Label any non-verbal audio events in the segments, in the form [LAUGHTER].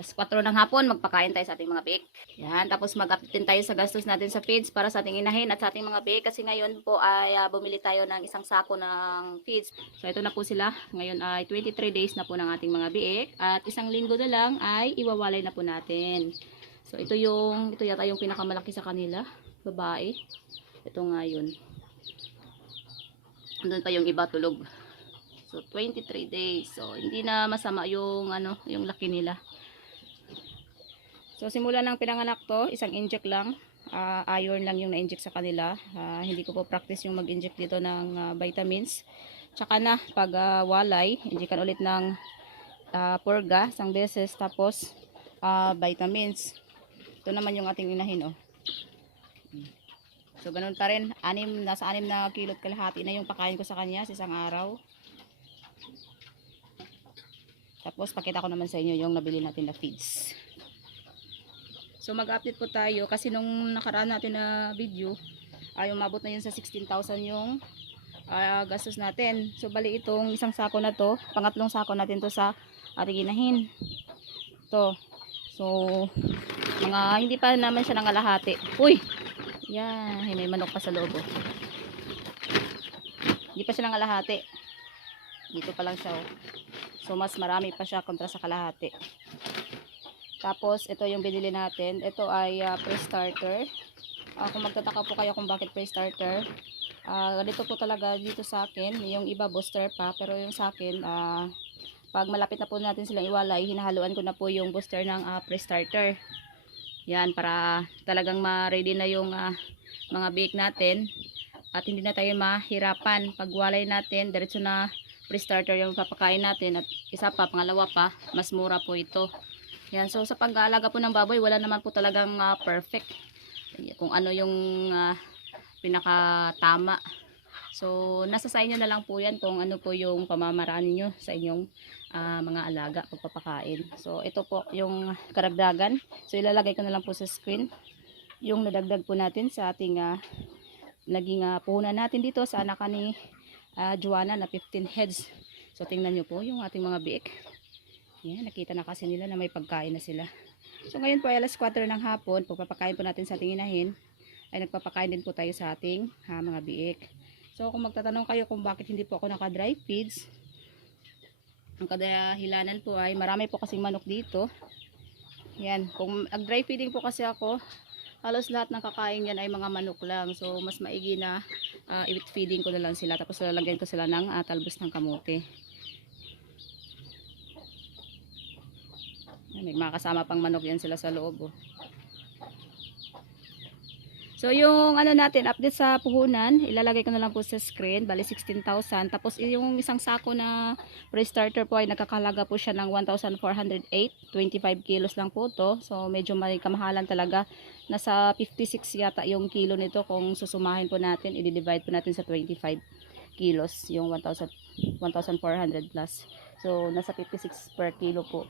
Tapos 4 ng hapon, magpakain tayo sa ating mga bake. Yan, tapos mag-update tayo sa gastos natin sa feeds para sa ating inahin at sa ating mga bake. Kasi ngayon po ay ah, bumili tayo ng isang sako ng feeds. So ito na po sila. Ngayon ay 23 days na po ng ating mga biik. At isang linggo na lang ay iwawalay na po natin. So ito yung, ito yata yung pinakamalaki sa kanila. Babae. Ito nga yun. Doon pa yung iba tulog. So 23 days. So hindi na masama yung ano, yung laki nila. So simula ng pinanganak to, isang inject lang. Ah, iron lang yung na-inject sa kanila. Ah, hindi ko po practice yung mag-inject dito ng ah, vitamins. Tsaka na, pag ah, walay, injectan ulit ng ah, purga, isang beses. Tapos, ah, vitamins. Ito naman yung ating inahin, oh. So, ganun pa rin. Anim, nasa anim na kilot kalahati na yung pakain ko sa kanya sa isang araw. Tapos, pakita ko naman sa inyo yung nabili natin na feeds. So, mag-update po tayo kasi nung nakaraan natin na video, ay umabot na yun sa 16,000 yung ah, gastos natin. So, bali itong isang sako na to, pangatlong sako natin to sa ating inahin. To. So, mga hindi pa naman siya nangalahati. Uy! Yan, ay, may manok pa sa loob. oh. Hindi pa siya nangalahati. Dito pa lang siya. Oh. So, mas marami pa siya kontra sa kalahati. Tapos, ito yung binili natin. Ito ay uh, pre-starter. Ah, kung magtataka po kayo kung bakit pre-starter, ah ganito po talaga dito sa akin. Yung iba booster pa, pero yung sa akin, ah, pag malapit na po natin silang iwalay, hinahaluan ko na po yung booster ng ah, pre-starter. Yan, para talagang ma-ready na yung ah, mga bake natin. At hindi na tayo mahirapan. Pag walay natin, diretso na pre-starter yung papakain natin. At isa pa, pangalawa pa, mas mura po ito. Yan, so sa pag-aalaga po ng baboy, wala naman po talagang ah, perfect. Kung ano yung ah, pinakatama. So, nasa sa inyo na lang po yan kung ano po yung pamamaraan niyo sa inyong ah, mga alaga pagpapakain. So, ito po yung karagdagan. So, ilalagay ko na lang po sa screen yung nadagdag po natin sa ating ah, naging ah, puhunan natin dito sa anak ni ah, Joanna na 15 heads. So, tingnan nyo po yung ating mga biik. Yan, nakita na kasi nila na may pagkain na sila. So, ngayon po ay alas 4 ng hapon. Pagpapakain po natin sa ating inahin, ay nagpapakain din po tayo sa ating ha, mga biik. So, kung magtatanong kayo kung bakit hindi po ako naka-dry feeds, ang kadahilanan po ay marami po kasing manok dito. Yan, kung nag-dry feeding po kasi ako, halos lahat ng kakain yan ay mga manok lang. So, mas maigi na uh, i feeding ko na lang sila. Tapos lalagyan ko sila ng ah, talbos ng kamote. May mga kasama pang manok yan sila sa loob. Oh. So, yung ano natin, update sa puhunan, ilalagay ko na lang po sa screen, bali 16,000. Tapos, yung isang sako na pre-starter po ay nakakalaga po siya ng 1,408. 25 kilos lang po to. So, medyo may kamahalan talaga. Nasa 56 yata yung kilo nito kung susumahin po natin, i-divide po natin sa 25 kilos, yung 1,000 1,400 plus. So, nasa 56 per kilo po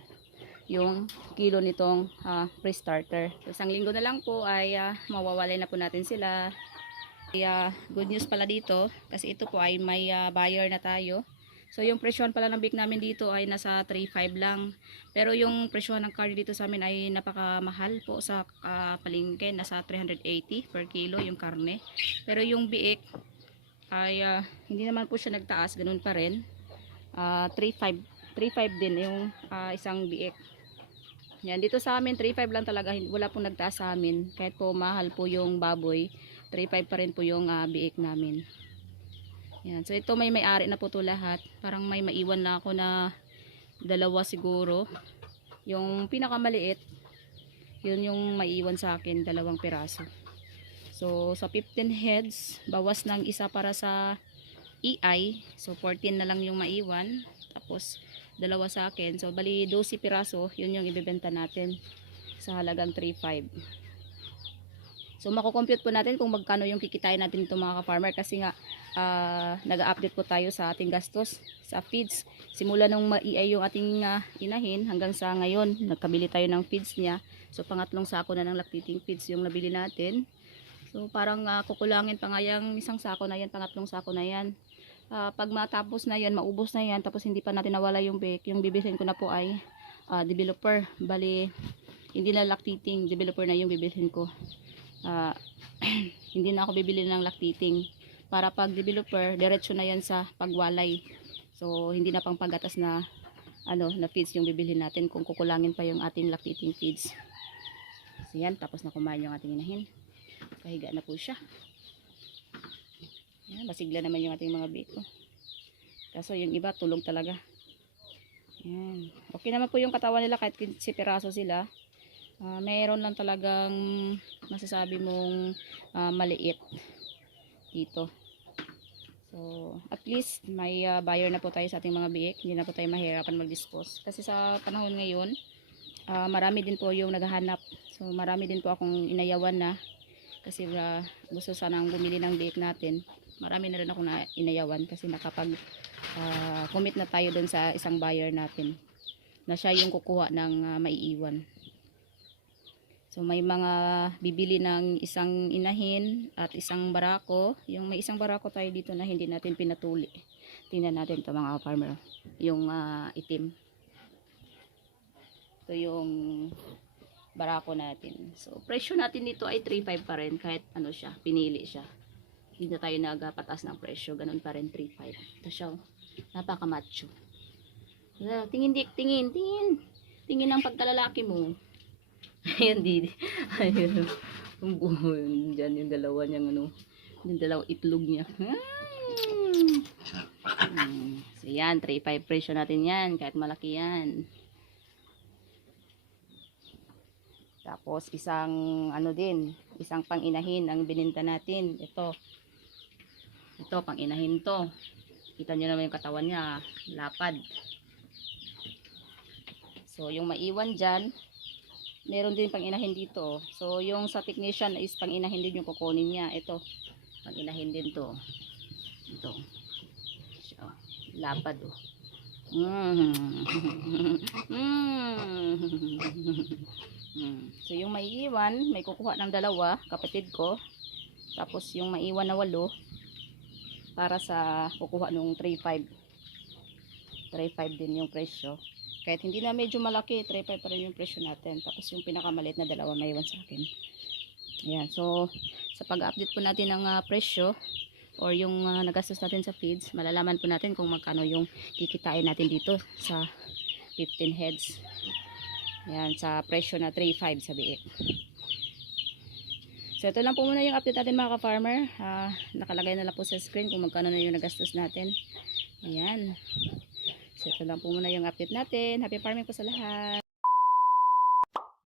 yung kilo nitong ah, pre-starter. So, isang linggo na lang po ay ah, mawawalay na po natin sila. Kaya good news pala dito kasi ito po ay may ah, buyer na tayo. So yung presyon pala ng bake namin dito ay nasa 3.5 lang. Pero yung presyon ng carne dito sa amin ay napakamahal po sa ah, palengke. Nasa 380 per kilo yung karne. Pero yung biik ay ah, hindi naman po siya nagtaas. Ganun pa rin. Ah, 3.5 3.5 din yung ah, isang biik. Yan, dito sa amin, 3.5 lang talaga. Wala pong nagtaas sa amin. Kahit po mahal po yung baboy, 3.5 pa rin po yung ah, biik namin. Yan. So, ito may may-ari na po to lahat. Parang may maiwan na ako na dalawa siguro. Yung pinakamaliit, yun yung maiwan sa akin, dalawang piraso. So, sa 15 heads, bawas ng isa para sa EI. So, 14 na lang yung maiwan. Tapos, dalawa sa akin. So, bali 12 piraso, yun yung ibebenta natin sa halagang 3.5. So, makukompute po natin kung magkano yung kikitain natin itong mga ka-farmer kasi nga ah, nag-update po tayo sa ating gastos sa feeds. Simula nung ma-EI yung ating ah, inahin hanggang sa ngayon, nagkabili tayo ng feeds niya. So, pangatlong sako na ng lactating feeds yung nabili natin. So, parang ah, kukulangin pa nga yung isang sako na yan, pangatlong sako na yan. Ah, pag matapos na yan, maubos na yan, tapos hindi pa natin nawala yung bake, yung bibilihin ko na po ay ah, developer. Bali, hindi na lactating developer na yung bibilhin ko. Ah, [CLEARS THROAT] hindi na ako bibili ng lactating. Para pag developer, diretso na yan sa pagwalay. So, hindi na pang pagatas na ano, na feeds yung bibilhin natin kung kukulangin pa yung ating lactating feeds. So, yan. Tapos na kumain yung ating inahin. Kahiga na po siya. Yan, masigla naman yung ating mga biko. Kaso yung iba, tulog talaga. Yan. Okay naman po yung katawan nila kahit 15 piraso sila. Ah, mayroon lang talagang masasabi mong ah, maliit dito. So, at least may ah, buyer na po tayo sa ating mga biik. Hindi na po tayo mahirapan mag-dispose. Kasi sa panahon ngayon, ah, marami din po yung naghahanap. So, marami din po akong inayawan na. Kasi ah, gusto sanang bumili ng biik natin. Marami na rin ako na inayawan kasi nakapag ah, commit na tayo dun sa isang buyer natin na siya yung kukuha ng ah, maiiwan. So may mga bibili ng isang inahin at isang barako. Yung may isang barako tayo dito na hindi natin pinatuli. Tingnan natin to mga farmer. Yung ah, itim. Ito yung barako natin. So presyo natin dito ay 3.5 pa rin kahit ano siya, pinili siya. Hindi tayo nagpatas ng presyo, ganun pa rin 3.5. Ito siya, oh. napaka-macho. Tingin dik, tingin, tingin. Tingin ng pagkalalaki mo. [LAUGHS] Ayan, di. Ayun. Ang buho yun. Diyan yung dalawa niyang ano. Yung dalawang itlog niya. Hmm. So yan, 3.5 presyo natin yan. Kahit malaki yan. Tapos isang ano din, isang pang-inahin ang bininta natin. Ito. Ito, pang-inahin to. Kita niyo naman yung katawan niya, lapad. So, yung maiwan dyan, meron din pang-inahin dito. So, yung sa technician is pang-inahin din yung kukunin niya. Ito, pang-inahin din to. Ito. So, lapad oh. Mm. [LAUGHS] Mm. So, yung maiiwan, may kukuha ng dalawa, kapatid ko. Tapos, yung maiwan na walo, para sa kukuha nung 3.5. 3.5 din yung presyo. Kahit hindi na medyo malaki, 3.5 pa rin yung presyo natin. Tapos, yung pinakamalit na dalawa, maiwan sa akin. Ayan. So, sa pag-update po natin ng ah, presyo, or yung ah, nagastos natin sa feeds, malalaman po natin kung magkano yung kikitain natin dito sa 15 heads. Yan, sa presyo na 3.5 sa biik. So, ito lang po muna yung update natin mga ka-farmer. Ah, nakalagay na lang po sa screen kung magkano na yung nagastos natin. Ayan. So, ito lang po muna yung update natin. Happy farming po sa lahat.